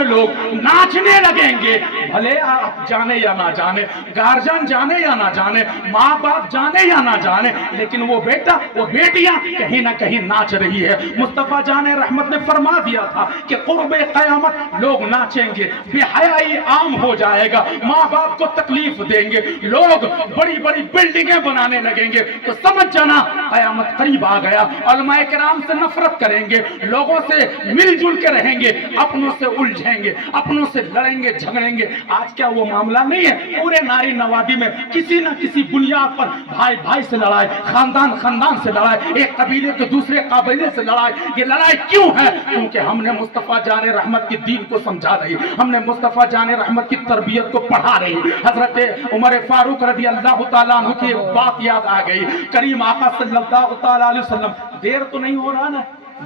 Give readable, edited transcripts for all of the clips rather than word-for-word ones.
میں لوگ ناچنے لگیں گے، بھلے آپ جانے یا نہ جانے، گارجن جانے یا نہ جانے، ماں باپ جانے یا نہ جانے، لیکن وہ بیٹا وہ بیٹیاں کہیں نہ کہیں ناچ رہی ہے۔ مصطفیٰ جان رحمت نے فرما دیا تھا کہ قرب قیامت لوگ ناچیں گے، بے حیائی عام ہو جائے گا، ماں باپ کو تکلیف دیں گے، لوگ بڑی بڑی بلڈنگیں بنانے لگیں گے، تو سمجھ جانا قیامت قریب آ گیا۔ علماء کرام سے نفرت کریں گے، لوگوں سے مل جل کے رہیں گے، اپنوں سے الجھیں گے، اپنوں سے لڑیں گے جھگڑیں گے۔ آج کیا وہ معاملہ نہیں ہے؟ پورے ناری نوادی میں کسی نہ کسی بنیاد پر بھائی بھائی سے لڑائے، خاندان خاندان سے لڑائے، ایک قبیلے کے دوسرے قبیلے سے لڑائے۔ یہ لڑائی کیوں ہے؟ کیونکہ ہم نے مصطفیٰ جان رحمت کی دین کو سمجھا رہی، ہم نے مصطفیٰ جان رحمت کی تربیت کو پڑھا رہی۔ حضرت عمر فاروق رضی اللہ تعالیٰ عنہ کی ایک بات یاد آ گئی، کریم آقا صلی اللہ تعالیٰ علیہ وسلم، دیر تو نہیں ہو رہا نا،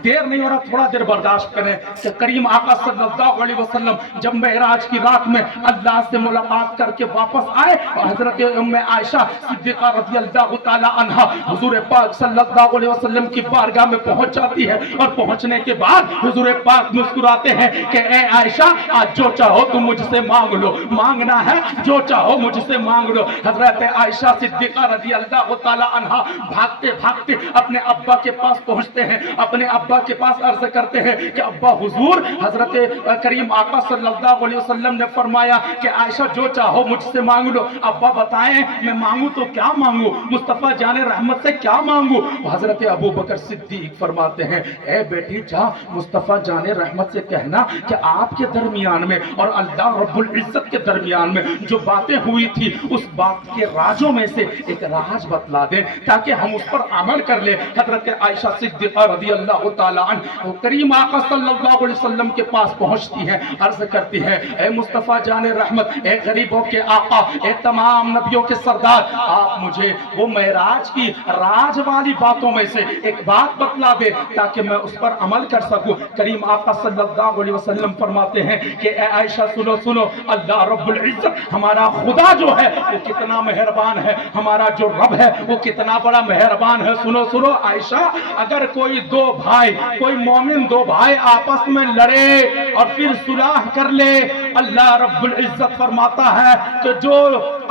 دیر نہیں ہو رہا، تھوڑا دیر برداشت کریں کہ کریم آقا صلی اللہ علیہ وسلم جب معراج کی رات میں اللہ سے ملاقات کر کے واپس آئے، حضرت ام عائشہ صدیقہ رضی اللہ تعالی عنہا حضور پاک صلی اللہ علیہ وسلم کی بارگاہ میں پہنچ جاتی ہے، اور پہنچنے کے بعد حضور پاک مسکراتے ہیں کہ اے عائشہ آج جو چاہو تم مجھ سے مانگ لو، مانگنا ہے جو چاہو مجھ سے مانگ لو۔ حضرت عائشہ صدیقہ رضی اللہ تعالی عنہا بھاگتے بھاگتے اپنے ابا کے پاس پہنچتے ہیں، اپنے ابا کے پاس عرض کرتے ہیں کہ ابا حضور، حضرت کریم آقا صلی اللہ علیہ وسلم نے فرمایا کہ عائشہ جو چاہو مجھ سے مانگ لو۔ ابا بتائیں میں مانگوں تو کیا مانگوں، مصطفیٰ جان رحمت سے کیا مانگوں؟ حضرت ابو بکر صدیق فرماتے ہیں اے بیٹی جا مصطفیٰ جان رحمت سے کہنا کہ آپ کے درمیان میں اور اللہ رب العزت کے درمیان میں جو باتیں ہوئی تھی اس بات کے رازوں میں سے ایک راز بتلا دیں تاکہ ہم اس پر عمل کر لیں۔ حضرت عائشہ صدیقہ رضی اللہ تعالیٰ عنہ کریم آقا صلی اللہ علیہ وسلم کے پاس پہنچتی ہیں، عرض کرتی ہیں اے مصطفیٰ جان رحمت، اے غریبوں کے آقا، اے تمام نبیوں کے سردار، آپ مجھے وہ معراج کی راز والی باتوں میں سے ایک بات بتلا دے تاکہ میں اس پر عمل کر سکوں۔ کریم آقا صلی اللہ علیہ وسلم فرماتے ہیں کہ اے عائشہ سنو سنو، اللہ رب العزت ہمارا خدا جو ہے وہ کتنا مہربان ہے، ہمارا جو رب ہے وہ کتنا بڑا مہربان ہے۔ سنو سنو عائشہ، اگر کوئی دو بھائی، کوئی مومن دو بھائی آپس میں لڑے اور پھر صلح کر لے، اللہ رب العزت فرماتا ہے کہ جو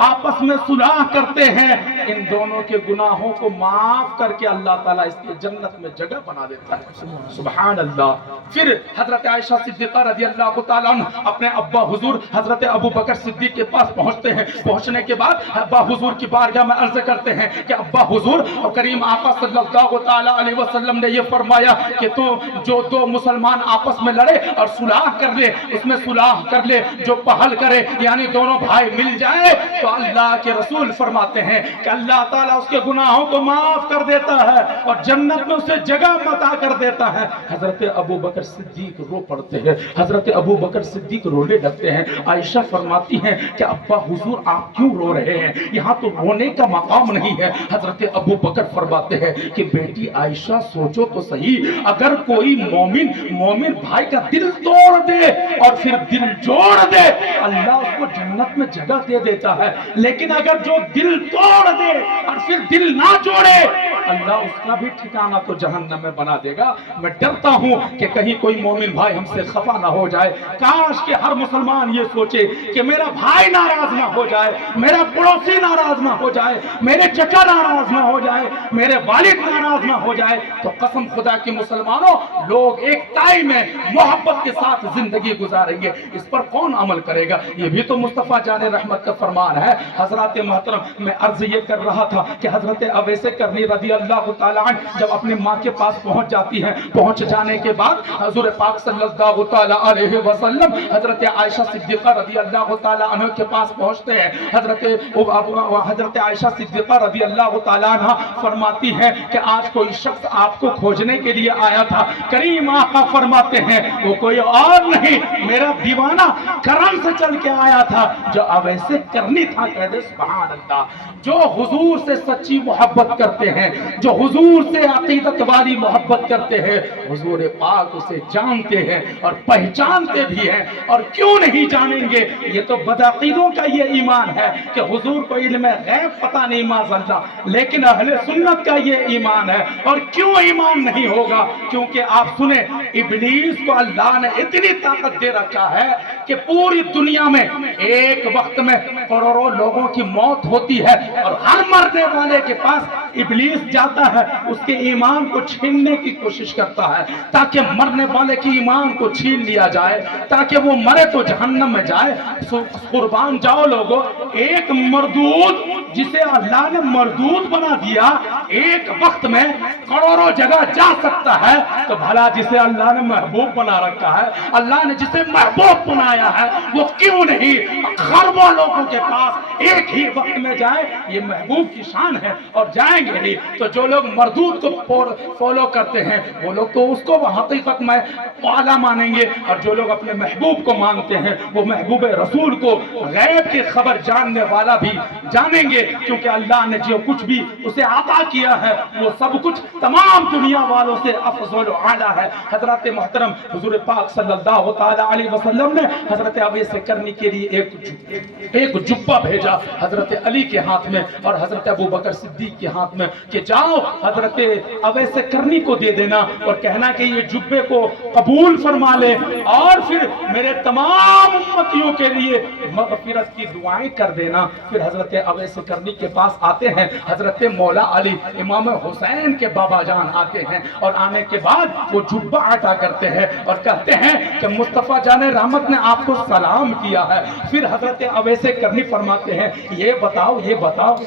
آپس میں صلح کرتے ہیں ان دونوں کے گناہوں کو معاف کر کے اللہ تعالیٰ اس کی جنت میں جگہ بنا دیتا ہے۔ سبحان اللہ۔ پھر حضرت عائشہ صدیقہ رضی اللہ تعالیٰ عنہ اپنے ابا حضور حضرت ابو بکر صدیق کے پاس پہنچتے ہیں، پہنچنے کے بعد ابا حضور کی بارگاہ میں عرض کرتے ہیں کہ ابا حضور، اور کریم آقا صلی اللہ تعالیٰ علیہ وسلم نے یہ فرمایا کہ تو جو دو مسلمان آپس میں لڑے اور صلح کر لے، اس میں صلح کر لے، جو پہل کرے یعنی دونوں بھائی مل جائے تو اللہ کے رسول فرماتے ہیں کہ اللہ تعالیٰ اس کے گناہوں کو معاف کر دیتا ہے اور جنت میں اسے جگہ عطا کر دیتا ہے۔ حضرت ابو بکر صدیق رو پڑتے ہیں، حضرت ابو بکر صدیق رونے لگتے ہیں۔ عائشہ فرماتی ہیں کہ ابا حضور آپ کیوں رو رہے ہیں، یہاں تو رونے کا مقام نہیں ہے۔ حضرت ابو بکر فرماتے ہیں کہ بیٹی عائشہ سوچو تو صحیح، اگر کوئی مومن بھائی کا دل توڑ دے اور پھر دل جوڑ دے اللہ اس کو جنت میں جگہ دے دیتا ہے، لیکن اگر جو دل توڑ دے اور پھر دل نہ جوڑے اللہ اس کا بھی ٹھکانہ تو جہنم میں بنا دے گا۔ میں ڈرتا ہوں کہ کہیں کوئی مومن بھائی ہم سے خفا نہ ہو جائے، کاش کہ ہر مسلمان یہ سوچے کہ میرا بھائی ناراض نہ ہو جائے، میرا پڑوسی ناراض نہ ہو جائے، میرے چچا ناراض نہ ہو جائے، میرے والد ناراض نہ ہو جائے، تو قسم خدا کی مسلمانوں لوگ ایک ٹائم میں محبت کے ساتھ زندگی گزاریں گے۔ اس پر کون عمل کرے گا؟ یہ بھی تو مصطفیٰ جان رحمت کا فرمان ہے۔ حضرات محترم، میں عرض یہ کر رہا تھا کہ حضرت اویس کرنی رضی اللہ تعالیٰ عنہ جب اپنی ماں کے پاس پہنچ جاتی ہیں، پہنچ جانے کے بعد حضور پاک صلی اللہ تعالیٰ علیہ وسلم حضرت عائشہ صدیقہ رضی اللہ تعالیٰ عنہ کے پاس پہنچتے ہیں۔ حضرت عائشہ صدیقہ رضی اللہ تعالیٰ عنہ فرماتی ہیں کہ آج کوئی شخص آپ کو کھوجنے کے لیے آیا تھا۔ کریم آقا فرماتے ہیں وہ کوئی اور نہیں، میرا دیوانہ کرم سے چل کے آیا تھا جو اویس کرنی تھا۔ کہہ دے سبحان اللہ۔ جو حضور سے سچی محبت کرتے ہیں، جو حضور سے عقیدت والی محبت کرتے ہیں، حضور پاک اسے جانتے ہیں اور پہچانتے بھی ہیں۔ اور کیوں نہیں جانیں گے؟ یہ تو بدعقیدوں کا یہ ایمان ہے کہ حضور کو علم غیب پتہ نہیں معاذ اللہ، لیکن اہل سنت کا یہ ایمان ہے۔ اور کیوں ایمان نہیں ہوگا؟ کیونکہ آپ سنیں ابلیس کو اللہ نے اتنی طاقت دے رکھا ہے کہ پوری دنیا میں ایک وقت میں کروڑوں لوگوں کی موت ہوتی ہے اور ہر مرنے والے کے پاس ابلیس جاتا ہے، اس کے ایمان کو چھیننے کی کوشش کرتا ہے تاکہ مرنے والے کی ایمان کو چھین لیا جائے، تاکہ وہ مرے تو جہنم میں جائے۔ قربان جاؤ لوگوں، ایک مردود جسے اللہ نے مردود بنا دیا ایک وقت میں کروڑوں جگہ جا سکتا ہے، تو بھلا جسے اللہ نے محبوب بنا رکھا ہے، اللہ نے جسے محبوب بنایا ہے، وہ کیوں نہیں خربوں لوگوں کے پاس ایک ہی وقت میں جائے؟ یہ محبوب کی شان ہے، اور جائیں گے ہی۔ تو جو لوگ مردود کو فالو کرتے ہیں وہ لوگ تو اس کو حقیقت میں اعلیٰ مانیں گے، اور جو لوگ اپنے محبوب کو مانتے ہیں وہ محبوب رسول کو غیب کی خبر جاننے والا بھی جانیں گے، کیونکہ اللہ نے جو کچھ بھی اسے عطا کیا ہے وہ سب کچھ تمام دنیا والوں سے افضل و اعلیٰ ہے۔ حضرت محترم حضور پاک صلی اللہ تعالیٰ علیہ وسلم نے حضرت اویس کرنی کے لیے ایک جبہ بھیجا حضرت علی کے ہاتھ میں اور حضرت ابو بکر صدیق کے ہاتھ میں کہ جاؤ حضرت اویس کرنی کو دے دینا اور کہنا کہ یہ جبے کو قبول فرما لے، اور پھر میرے تمام امتیوں کے لیے مغفرت کی دعائیں کر دینا۔ پھر حضرت اویس کرنی کے پاس آتے ہیں حضرت مولا علی امام حسین کے بابا جان آتے ہیں، اور آنے کے بعد وہ جبہ عطا کرتے ہیں اور کہتے ہیں کہ مصطفیٰ جان رحمت نے آپ کو سلام کیا ہے۔ پھر حضرت اویس کرنی فرماتے ہیں یہ بتاؤ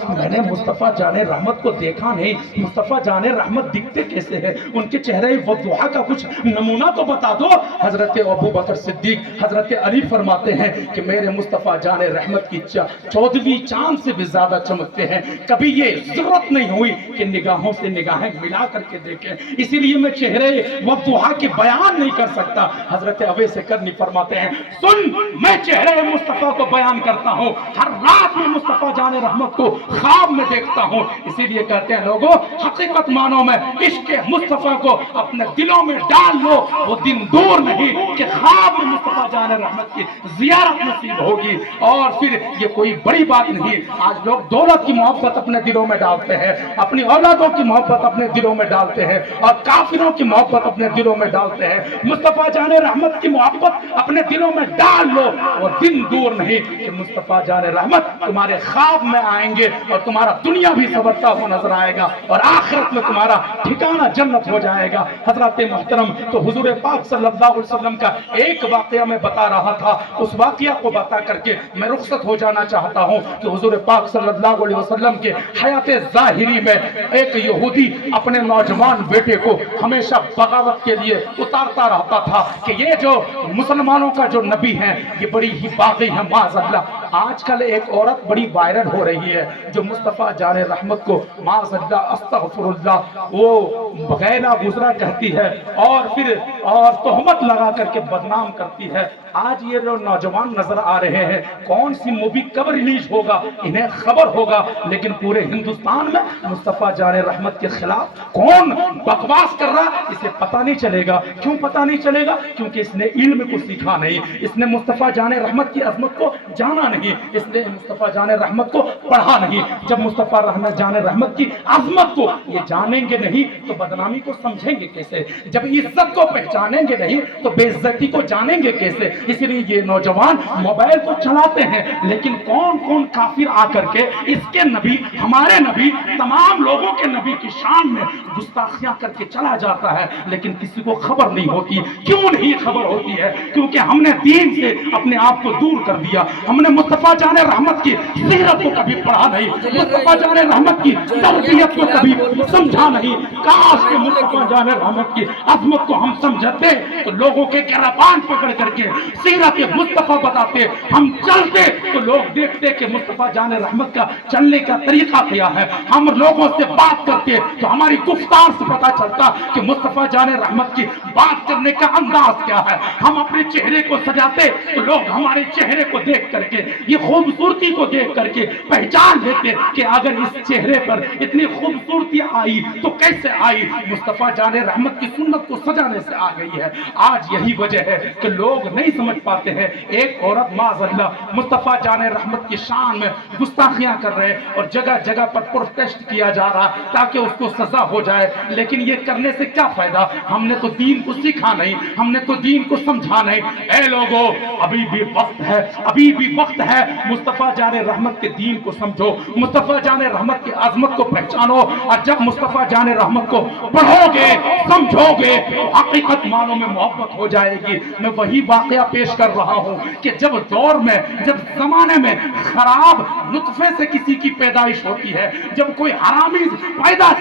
میں نے مصطفیٰ جان رحمت کو دیکھا نہیں، مصطفیٰ جان رحمت دکھتے کیسے ہیں؟ ان کے چہرے وضحا کا کچھ نمونہ تو بتا دو۔ حضرت ابو بکر صدیق حضرت علی فرماتے ہیں کہ میرے مصطفیٰ جان رحمت کی 14ویں چاند سے بھی زیادہ چمکتے ہیں، کبھی یہ ضرورت نہیں ہوئی کہ نگاہوں سے نگاہیں ملا کر کے دیکھیں، اسی لیے میں چہرے وضحا کی بیان نہیں کر سکتا۔ حضرت اویس کرنی فرماتے ہیں سن، میں چہرے مصطفیٰ کو بیان کرتا ہوں، ہر رات میں مصطفیٰ جان رحمت کو خواب میں دیکھتا ہوں، اسی لیے کہتے ہیں لوگوں حقیقت مانو میں عشق مصطفیٰ کو اپنے دلوں میں ڈال لو، وہ دن دور نہیں کہ خواب میں مصطفیٰ جان رحمت کی زیارت نصیب ہوگی۔ اور پھر یہ کوئی بڑی بات نہیں، آج لوگ دولت کی محبت اپنے دلوں میں ڈالتے ہیں، اپنی اولادوں کی محبت اپنے دلوں میں ڈالتے ہیں، اور کافروں کی محبت اپنے دلوں میں ڈالتے ہیں۔ مصطفیٰ جان رحمت کی محبت اپنے دلوں میں ڈال لو، وہ دن دور نہیں کہ مصطفیٰ جان رحمت تمہارے خواب میں آئیں گے اور تمہارا دنیا بھی سنورتا ہوا نظر آئے گا اور آخرت میں تمہارا ٹھکانہ جنت ہو جائے گا۔ حضرت محترم تو حضور پاک صلی اللہ علیہ وسلم کا ایک واقعہ میں بتا رہا تھا، اس واقعہ کو بتا کر کے میں رخصت ہو جانا چاہتا ہوں کہ حضور پاک صلی اللہ علیہ وسلم کے حیات ظاہری میں ایک یہودی اپنے نوجوان بیٹے کو ہمیشہ بغاوت کے لیے اتارتا رہتا تھا کہ یہ جو مسلمانوں کا جو نبی ہے یہ بڑی ہی باغی ہے معاذ اللہ۔ آج کل ایک عورت بڑی وائرل ہو رہی ہے جو مصطفیٰ جان رحمت کو معاذ اللہ استغفر اللہ وہ غیرہ گزرا کہتی ہے اور تہمت لگا کر کے بدنام کرتی ہے۔ آج یہ جو نوجوان نظر آ رہے ہیں، کون سی مووی کب ریلیز ہوگا انہیں خبر ہوگا، لیکن پورے ہندوستان میں مصطفیٰ جان رحمت کے خلاف کون بکواس کر رہا اسے پتہ نہیں چلے گا۔ کیوں پتہ نہیں چلے گا؟ کیونکہ اس نے علم کو سیکھا نہیں، اس نے مصطفیٰ جان رحمت کی عظمت کو جانا نہیں، اس نے مصطفیٰ جان رحمت کو پڑھا نہیں۔ جب مصطفیٰ جان رحمت کی عظمت کو یہ جانیں گے نہیں تو بدنامی کو سمجھیں گے کیسے؟ جب عزت کو پہچانیں گے نہیں تو بے عزتی کو جانیں گے کیسے؟ اس لیے یہ نوجوان موبائل کو چلاتے ہیں، لیکن کون کون کافر آ کر کے اس کے نبی، ہمارے نبی، تمام لوگوں کے نبی کی شان میں گستاخیاں کر کے چلا جاتا ہے، لیکن کسی کو خبر نہیں ہوتی۔ کیوں نہیں خبر ہوتی ہے؟ کیونکہ ہم نے دین سے اپنے آپ کو دور کر دیا، ہم نے مصطفیٰ جان رحمت کی سیرت کو کبھی پڑھا نہیں، مصطفیٰ جان رحمت کی تربیت کو کبھی سمجھا نہیں۔ کاش کہ مصطفیٰ جان رحمت کی عظمت کو ہم سمجھتے تو لوگوں کے گریبان پکڑ کر کے سیرت مصطفیٰ بتاتے، ہم چلتے تو لوگ دیکھتے کہ مصطفیٰ جان رحمت کا چلنے کا طریقہ کیا ہے، ہم لوگوں سے بات کرتے تو ہماری گفتار سے پتا چلتا کہ مصطفیٰ جان رحمت کی بات کرنے کا انداز کیا ہے، ہم اپنے چہرے کو سجاتے تو لوگ ہمارے چہرے کو دیکھ کر کے یہ خوبصورتی کو دیکھ کر کے پہچان لیتے کہ اگر اس چہرے پر اتنی خوبصورتی آئی تو کیسے آئی؟ مصطفیٰ جان رحمت کی سنت کو سجانے سے آ گئی ہے۔ آج یہی وجہ ہے کہ لوگ نہیں سمجھ پاتے ہیں۔ ایک عورت معاذ اللہ مصطفیٰ جان رحمت کی شان میں گستاخیاں کر رہے اور جگہ جگہ پر پروٹیسٹ کیا جا رہا تاکہ اس کو سزا ہو جائے، لیکن یہ کرنے سے کیا فائدہ؟ ہم نے تو دین کو سیکھا نہیں، ہم نے تو دین کو سمجھا نہیں۔ اے لوگو، ابھی بھی وقت ہے، ابھی بھی وقت ہے، مصطفیٰ جان رحمت کے دین کو سمجھو، مصطفیٰ جان رحمت کی عظمت کو پہچانو، اور جب مصطفیٰ جان رحمت کو پڑھو گے، سمجھو گے، تو حقیقت مانوں میں محبت ہو جائے گی۔ میں وہی واقعہ پیش کر رہا ہوں کہ جب دور میں، جب زمانے میں خراب نطفے سے کسی کی پیدائش ہوتی ہے، جب کوئی حرامی پیدا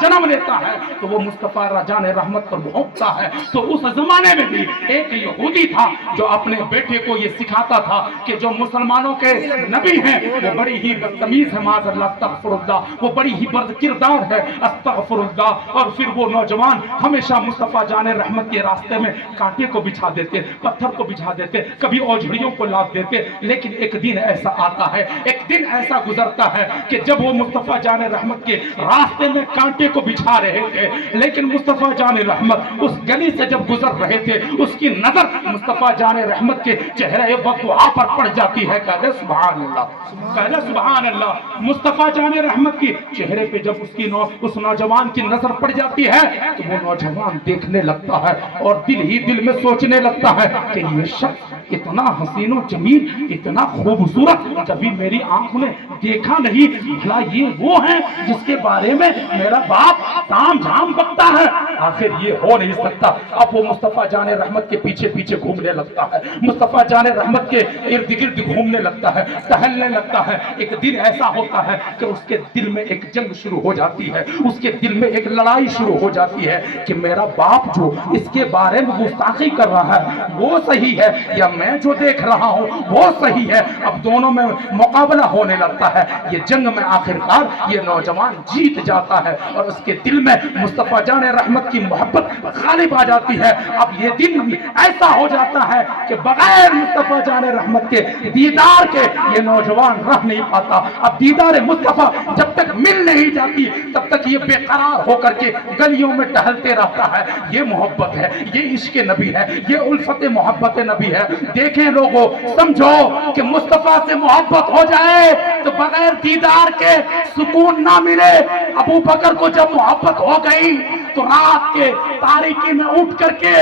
جنم لیتا ہے تو وہ مصطفیٰ جان رحمت پر بھونکتا ہے۔ تو اس زمانے میں بھی ایک یہودی تھا جو اپنے بیٹے کو یہ سکھاتا تھا کہ جو مسلمانوں کے نبی ہیں وہ بڑی ہی بدتمیز ہے، معاذ اللہ، استغفر اللہ، وہ بڑی ہی بد کردار ہے، استغفر اللہ۔ اور پھر وہ نوجوان ہمیشہ مصطفیٰ جان رحمت کے راستے میں کانٹے کو بچھا دیتے، پتھر کو بچھا دیتے، کبھی اوجھڑیوں کو لاد دیتے۔ لیکن ایک دن ایسا آتا ہے، ایک دن ایسا گزرتا ہے کہ جب وہ مصطفیٰ جان رحمت کے راستے میں کانٹے کو بچھا رہے تھے، لیکن مصطفیٰ جان رحمت اس گلی سے جب گزر رہے تھے، اس کی نظر مصطفیٰ جان رحمت کے چہرے وقوعہ پر پڑ جاتی ہے۔ کہہ دے سبحان اللہ، کہہ دے سبحان اللہ۔ مصطفیٰ جان رحمت کی چہرے پہ جب اس نوجوان کی نظر پڑ جاتی ہے تو وہ نوجوان دیکھنے لگتا ہے اور دل ہی دل میں سوچنے لگتا ہے کہ یہ شخص اتنا حسین و جمیل، اتنا خوبصورت کبھی میری آنکھ نے دیکھا نہیں، بھلا یہ وہ ہیں جس کے بارے میں میرا باپ تام جھام بکتا ہے؟ آخر یہ ہو نہیں سکتا۔ اب وہ مصطفیٰ جان رحمت کے پیچھے پیچھے گھومنے لگتا ہے، مصطفیٰ جان رحمت کے ارد گرد گھومنے لگتا ہے، ٹہلنے لگتا ہے۔ ایک دن ایسا ہوتا ہے کہ اس کے دل میں ایک جنگ شروع ہو جاتی ہے، اس کے دل میں ایک لڑائی شروع ہو جاتی ہے کہ میرا باپ جو اس کے بارے میں گستاخی کر رہا ہے وہ صحیح ہے یا میں جو دیکھ رہا ہوں وہ صحیح ہے؟ اب دونوں میں مقابلہ ہونے لگتا ہے۔ یہ جنگ میں آخرکار یہ نوجوان جیت جاتا ہے اور اس کے دل میں مصطفیٰ جان رحمت کی محبت غالب آ جاتی ہے۔ اب یہ دن بھی ایسا ہو جاتا ہے کہ بغیر مصطفیٰ جان رحمت کے دیدار کے یہ نوجوان رہ نہیں پاتا۔ اب دیدار مصطفیٰ جب تک مل نہیں جاتی تب تک یہ بے قرار ہو کر کے گلیوں میں ٹہلتے رہتا ہے۔ یہ محبت ہے، یہ عشق نبی ہے، یہ الفت محبت نبی ہے۔ دیکھیں لوگوں، سمجھو کہ مصطفیٰ سے محبت ہو جائے تو بغیر دیدار کے سکون نہ ملے۔ ابو بکر کو جب محبت ہو گئی تو رات کے تاریکی میں اٹھ کر کے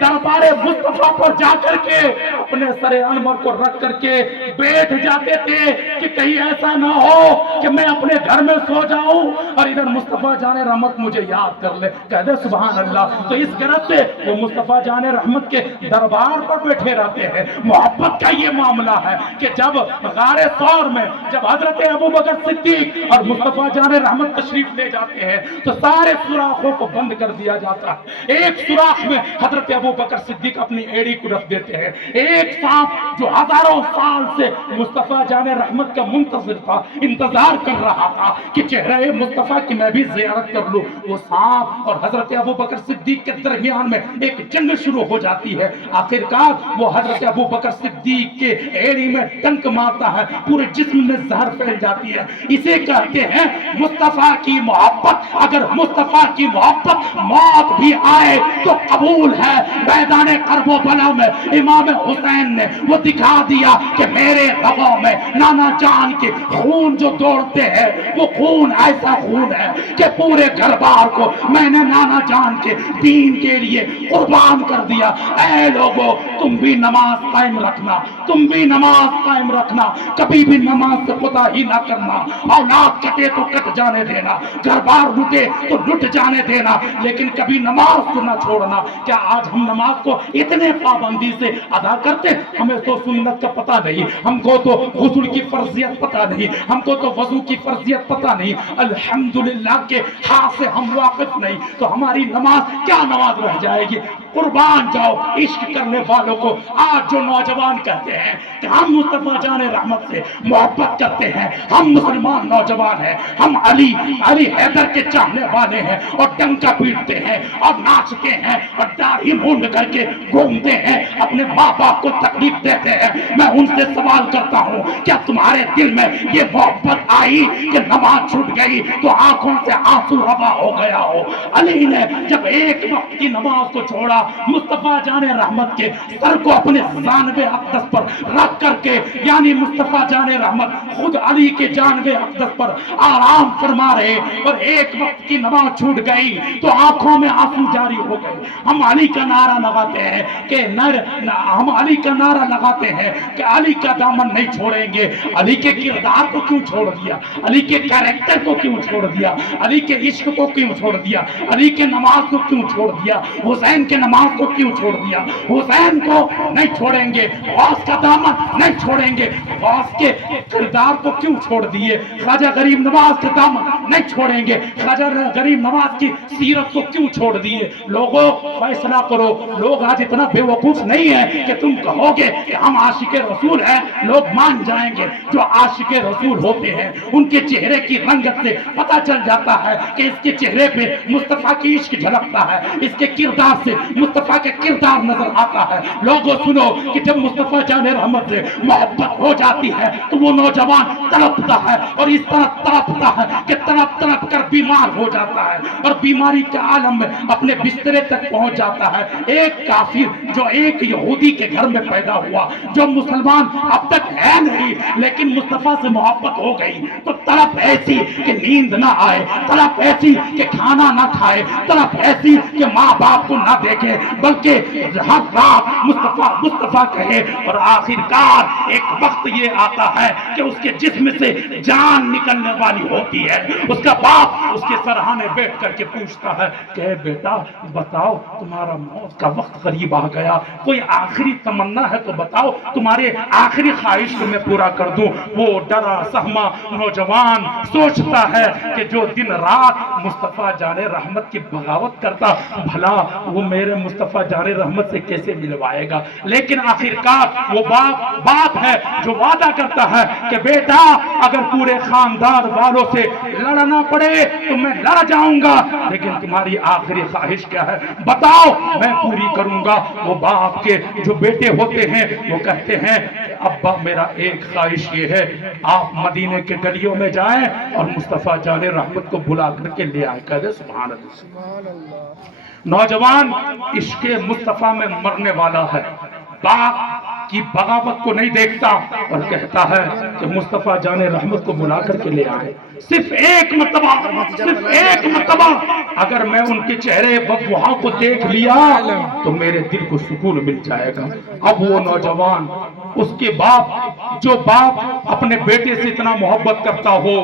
دربار مصطفیٰ پر جا کر کے اپنے سر انور کو رکھ کر کے بیٹھ جاتے تھے کہ کہیں ایسا نہ ہو کہ میں اپنے گھر میں سو جاؤں اور ادھر مصطفیٰ جان رحمت مجھے یاد کر لے۔ کہہ دے سبحان اللہ۔ تو اس غرض سے وہ مصطفیٰ جان رحمت کے دربار پر بیٹھے رہتے ہیں۔ محبت کا یہ معاملہ ہے کہ جب غار ثور میں جب حضرت ابو بکر صدیق اور مصطفیٰ جان رحمت تشریف لے جاتے ہیں تو سارے سوراخوں کو بند کر دیا جاتا ہے۔ ایک سوراخ میں حضرت ابو بکر صدیق اپنی ایڑی کو رکھ دیتے ہیں۔ ایک سانپ جو ہزاروں سال سے مصطفیٰ جان رحمت کا منتظر تھا، انتظار کر رہا تھا کہ چہرہ مصطفیٰ کی میں بھی زیارت کر لوں، وہ سانپ اور حضرت ابو بکر صدیق کے درمیان میں ایک جنگ شروع ہو جاتی ہے۔ آخرکار وہ حضرت ابو بکر صدیق کے ایڑی میں ڈنک مارتا ہے، پورے جسم میں زہر پھیل جاتی ہے۔ اسے کہتے ہیں مصطفیٰ کی محبت۔ اگر مصطفیٰ کی محبت موت بھی آئے تو قبول ہے۔ میدان کرب و بلا میں امام حسین نے وہ دکھا دیا کہ میرے رگوں میں نانا جان کے خون جو دوڑتے ہیں وہ خون ایسا خون ہے کہ پورے گھر بار کو میں نے نانا جان کے دین کے لیے قربان کر دیا۔ اے لوگو، تم بھی نماز قائم رکھنا، تم بھی نماز قائم رکھنا، کبھی بھی نماز سے خدا ہی نہ کرنا۔ اولاد کٹے تو کٹ جانے دینا، گھر بار لٹے تو لٹ جانے دینا، لیکن کبھی نماز کو نہ چھوڑنا۔ کیا آج ہم نماز کو اتنے پابندی سے ادا کرتے؟ ہمیں تو سنت کا پتہ نہیں، ہم کو تو غسل کی فرضیت پتہ نہیں، ہم کو تو وضو کی فرضیت پتہ نہیں، الحمدللہ کے ہاتھ سے ہم واقف نہیں، تو ہماری نماز کیا نماز رہ جائے گی؟ قربان جاؤ عشق کرنے والوں کو۔ آج جو نوجوان کہتے ہیں کہ ہم مصطفیٰ جان رحمت سے محبت کرتے ہیں، ہم مسلمان نوجوان ہیں، ہم علی حیدر کے چاہنے والے ہیں، اور ڈنکا پیٹتے ہیں اور ناچتے ہیں اور داڑھی مونڈ کر کے گھومتے ہیں، اپنے ماں باپ کو تکلیف دیتے ہیں، میں ان سے سوال کرتا ہوں کیا تمہارے دل میں یہ محبت آئی کہ نماز چھوٹ گئی تو آنکھوں سے آنسو روا ہو گیا ہو؟ علی نے جب ایک وقت کی نماز کو چھوڑا، مصطفیٰ جان رحمت کے سر کو اپنے جانب اقدس پر رکھ کر کے، یعنی مصطفیٰ جان رحمت خود علی کے جانب اقدس پر آرام فرما رہے، اور ایک وقت کی نماز چھوٹ گئی تو آنکھوں میں آنسو جاری ہو گئے۔ ہم علی کا نعرہ لگاتے ہیں کہ ہم علی کا نعرہ لگاتے ہیں کہ علی کا دامن نہیں چھوڑیں گے۔ علی کے کردار کو کیوں چھوڑ دیا؟ علی کے کیریکٹر کو کیوں چھوڑ دیا؟ علی کے عشق کو کیوں چھوڑ دیا؟ علی کے نماز کو کیوں چھوڑ دیا؟ حسین کے نماز کو کیوں چھوڑ دیا؟ حسین کو نہیں چھوڑیں گے، غوث کا دامن نہیں چھوڑیں گے، غوث کے کردار کو کیوں چھوڑ دیے؟ خواجہ غریب نواز کا دامن نہیں چھوڑیں گے، خواجہ غریب نواز کی سیرت کو کیوں چھوڑ دیے؟ لوگوں فیصلہ کرو۔ لوگ آج اتنا بے وقوف نہیں ہے کہ تم کہو گے کہ ہم عاشق رسول ہیں، لوگ مان جائیں گے۔ جو عاشق رسول ہوتے ہیں ان کے چہرے کی رنگت سے پتہ چل جاتا ہے کہ اس کے چہرے پہ مصطفیٰ کی عشق جھلکتا ہے، اس کے کردار سے مصطفیٰ کے کردار نظر آتا ہے۔ لوگوں سنو کہ جب مصطفیٰ جان رحمت سے محبت ہو جاتی ہے تو وہ نوجوان تڑپتا ہے، اور اس طرح تڑپتا ہے کہ تڑپ تڑپ کر بیمار ہو جاتا ہے، اور بیماری کے عالم میں اپنے بسترے تک پہنچ جاتا ہے۔ ایک کافر جو ایک یہودی کے گھر میں پیدا ہوا، جو مسلمان اب تک ہے نہیں، لیکن مصطفیٰ سے محبت ہو گئی تو طرف ایسی کہ نیند نہ آئے، طرف ایسی کہ کھانا نہ کھائے، طرف ایسی کہ ماں باپ کو نہ دیکھے، بلکہ ہر رات مصطفیٰ مصطفیٰ کہے، اور آخرکار ایک وقت یہ آتا ہے کہ اس کے جسم سے جان نکلنے والی ہوتی ہے۔ اس کا باپ اس کے سرہانے بیٹھ کر کے پوچھتا ہے کہ اے بیٹا بتاؤ، تمہارا موت کا وقت قریب آ گیا، کوئی آخری تمنا ہے تو بتاؤ، تمہارے آخری خواہش کو میں پورا کر دوں۔ وہ ڈرا سہما نوجوان سوچتا ہے کہ جو دن رات مصطفیٰ جان رحمت کی بغاوت کرتا، بھلا وہ میرے مصطفیٰ جان رحمت سے کیسے ملوائے گا؟ لیکن آخرکار وہ باپ ہے جو وعدہ کرتا ہے کہ بیٹا اگر پورے خاندان والوں سے لڑنا پڑے تو میں لڑ جاؤں گا، لیکن تمہاری آخری خواہش کیا ہے بتاؤ، میں پوری کروں گا۔ وہ باپ کے جو بیٹے ہوتے ہیں وہ کہتے ہیں کہ ابا میرا ایک خواہش یہ ہے، آپ مدینے کے گلیوں میں جائیں اور مصطفیٰ جان رحمت کو بلا کر کے لے آئے۔ کہہ دے سبحان اللہ۔ نوجوان عشق مصطفیٰ میں مرنے والا ہے، باپ کی بغاوت کو نہیں دیکھتا اور کہتا ہے کہ مصطفیٰ جان رحمت کو بلا کر کے لے آئے۔ صرف ایک مرتبہ اگر میں ان کے چہرے وہاں کو دیکھ لیا تو میرے دل کو سکون مل جائے گا۔ اب وہ نوجوان، اس کے باپ، جو باپ اپنے بیٹے سے اتنا محبت کرتا ہو،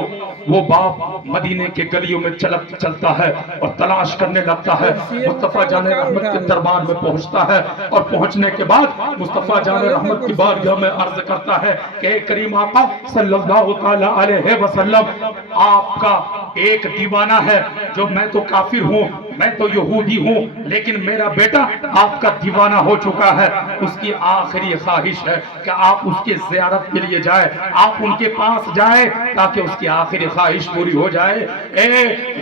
وہ باپ مدینے کے گلیوں میں چلتا ہے اور تلاش کرنے لگتا ہے۔ مصطفیٰ جان رحمت کے دربار میں پہنچتا ہے، اور پہنچنے کے بعد مصطفیٰ جان رحمت کی بارگاہ میں عرض کرتا ہے کہ اے کریم آقا صلی اللہ علیہ وسلم، آپ کا ایک دیوانہ ہے، جو میں تو کافر ہوں، میں تو یہودی ہوں، لیکن میرا بیٹا آپ کا دیوانہ ہو چکا ہے۔ اس کی آخری خواہش ہے کہ آپ اس کے زیارت کے لیے جائیں، آپ ان کے پاس جائیں تاکہ اس کی آخری خواہش پوری ہو جائے۔ اے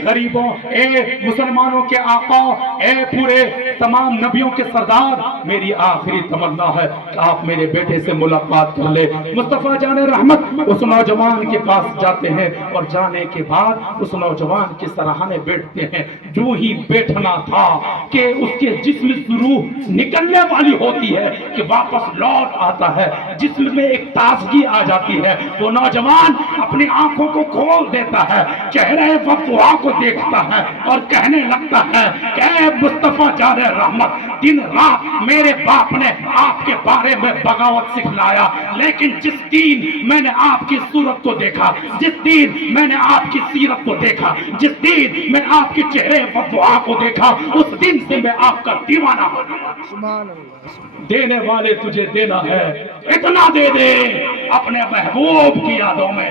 غریبوں، اے مسلمانوں کے آقا، اے پورے تمام نبیوں کے سردار، میری آخری تمنا ہے کہ آپ میرے بیٹے سے ملاقات کر لیں۔ مصطفیٰ جان رحمت اس نوجوان کے پاس جاتے ہیں، اور جانے کے بعد اس نوجوان کے سراہانے بیٹھتے ہیں۔ جو ہی بیٹھنا تھا کہ اس کے جسم سے روح نکلنے والی ہوتی ہے کہ واپس لوٹ آتا ہے، جسم میں ایک تازگی آ جاتی ہے۔ وہ نوجوان اپنی آنکھوں کو کھول دیتا ہے، چہرے وفا کو دیکھتا ہے اور کہنے لگتا ہے کہ اے مصطفیٰ جان رحمت، دن رات میرے باپ نے آپ کے بارے میں بغاوت سکھلایا، لیکن جس دن میں نے آپ کی صورت کو دیکھا، جس دن میں نے آپ کی سیرت کو دیکھا، جس دن میں آپ کے چہرے وفا کو دیکھا، اس دن سے میں آپ کا دیوانہ ہو گیا۔ دینے والے تجھے دینا ہے، اتنا دے دے اپنے محبوب کی یادوں میں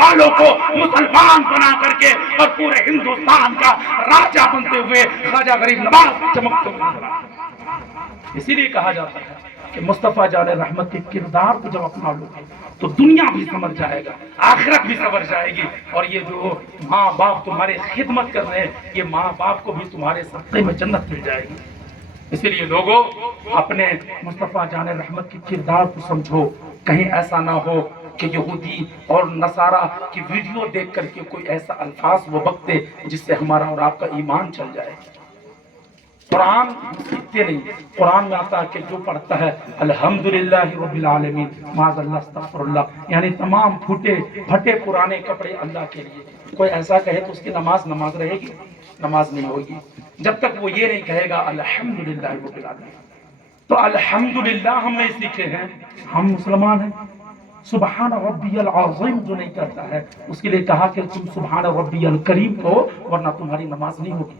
والوں کو مسلمان بنا کر کے اور پورے ہندوستان کا راجا بنتے ہوئے خواجہ غریب نواز چمکتے ہوئے. اسی لیے کہا جاتا ہے کہ مصطفیٰ جان رحمت کے کردار کو جب اپنا لو گے تو دنیا بھی سمجھ جائے گا، آخرت بھی سمجھ جائے گی. اور یہ جو ماں باپ تمہارے خدمت کر رہے ہیں، یہ ماں باپ کو بھی تمہارے صدقے میں جنت مل جائے گی. اسی لیے لوگوں اپنے مصطفیٰ جان رحمت کے کردار کو سمجھو. کہیں ایسا نہ ہو کہ یہودی اور نصارہ کی ویڈیو دیکھ کر کے کوئی ایسا الفاظ وہ بکتے جس سے ہمارا اور آپ کا ایمان چل جائے. قرآن سیکھتے نہیں. قرآن میں آتا ہے کہ جو پڑھتا ہے الحمدللہ رب العالمین معاذ اللہ استغفر اللہ، یعنی تمام پھوٹے پھٹے پرانے کپڑے اللہ کے لیے. کوئی ایسا کہے تو اس کی نماز رہے گی؟ نماز نہیں ہوگی جب تک وہ یہ نہیں کہے گا الحمدللہ رب العالمین. تو الحمدللہ ہم نہیں سیکھے ہیں، ہم مسلمان ہیں. سبحان ربی العظیم جو نہیں کرتا ہے اس کے لیے کہا کہ تم سبحان ربی الکریم کہو ورنہ تمہاری نماز نہیں ہوگی.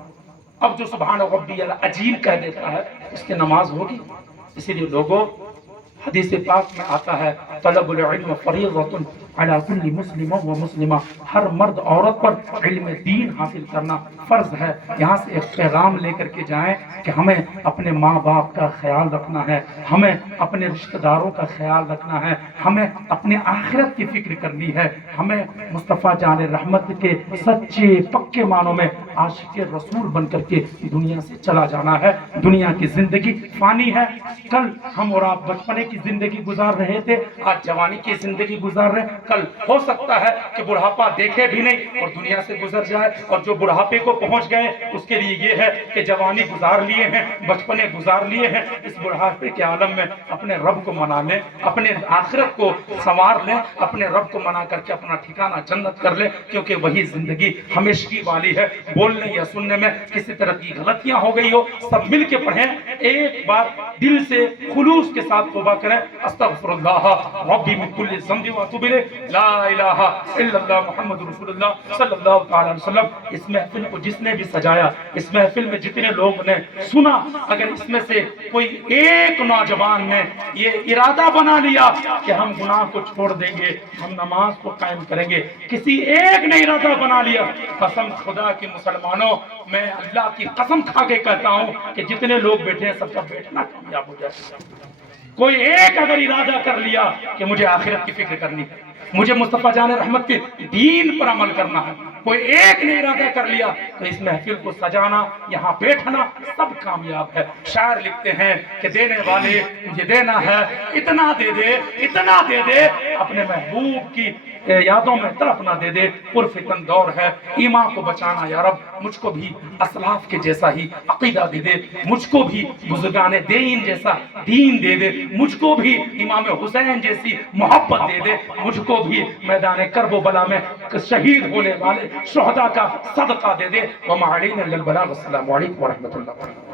اب جو سبحان ربی العظیم کہہ دیتا ہے اس کی نماز ہوگی. اسی لیے لوگوں حدیث پاک میں آتا ہے طلب العلم فریضۃ علی کل مسلم و مسلمہ، ہر مرد عورت پر علم دین حاصل کرنا فرض ہے. یہاں سے ایک پیغام لے کر کے جائیں کہ ہمیں اپنے ماں باپ کا خیال رکھنا ہے، ہمیں اپنے رشتہ داروں کا خیال رکھنا ہے، ہمیں اپنے آخرت کی فکر کرنی ہے، ہمیں مصطفیٰ جان رحمت کے سچے پکے معنوں میں عاشق رسول بن کر کے دنیا سے چلا جانا ہے. دنیا کی زندگی فانی ہے. کل ہم اور آپ بچپنے کی زندگی گزار رہے تھے، آج جوانی کی زندگی گزار رہے ہیں. کل ہو سکتا ہے کہ بڑھاپا دیکھے بھی نہیں اور دنیا سے گزر جائے. اور جو بڑھاپے کو پہنچ گئے اس کے لیے یہ ہے کہ جوانی گزار لیے ہیں، بچپنے گزار لیے ہیں. اس بڑھاپے کے عالم میں اپنے رب کو منا لیں، اپنے آخرت کو سنوار لیں، اپنے رب کو منا کر کے اپنا ٹھکانہ جنت کر لیں، کیونکہ وہی زندگی ہمیشگی والی ہے. بولنے یا سننے میں کسی طرح کی غلطیاں ہو گئی ہو سب مل کے پڑھیں، ایک بار دل سے خلوص کے ساتھ توبہ کریں. استغفر اللہ ربی من کل ذنب واتوب الیہ، لا الہ الا اللہ محمد رسول اللہ صلی اللہ تعالی علیہ وسلم. اس محفل کو جس نے بھی سجایا، اس محفل میں جتنے لوگ نے سنا، اگر اس میں سے کوئی ایک نوجوان نے یہ ارادہ بنا لیا کہ ہم گناہ کو چھوڑ دیں گے، ہم نماز کو قائم کریں گے، کسی ایک نے ارادہ بنا لیا، قسم خدا کے مسلمانوں، میں اللہ کی قسم کھا کے کہتا ہوں کہ جتنے لوگ بیٹھے ہیں سب کا بیٹھنا کامیاب ہو جائے. کوئی ایک اگر ارادہ کر لیا کہ مجھے آخرت کی فکر کرنی ہے، مجھے مصطفیٰ جان رحمت کے دین پر عمل کرنا ہے، کوئی ایک نے ارادہ کر لیا تو اس محفل کو سجانا، یہاں بیٹھنا سب کامیاب ہے. شاعر لکھتے ہیں کہ دینے والے تجھے دینا ہے، اتنا دے دے اتنا دے دے، اپنے محبوب کی یادوں میں تڑپنا دے دے. پرفتن دور ہے، ایمان کو بچانا یا رب، مجھ کو بھی اسلاف کے جیسا ہی عقیدہ دے دے، مجھ کو بھی بزرگان دین جیسا دین دے دے، مجھ کو بھی امام حسین جیسی محبت دے دے، مجھ کو بھی میدان کرب و بلا میں شہید ہونے والے شہداء کا صدقہ دے دے. وما علینا الا البلاغ. السلام علیکم ورحمۃ اللہ وبرکاتہ.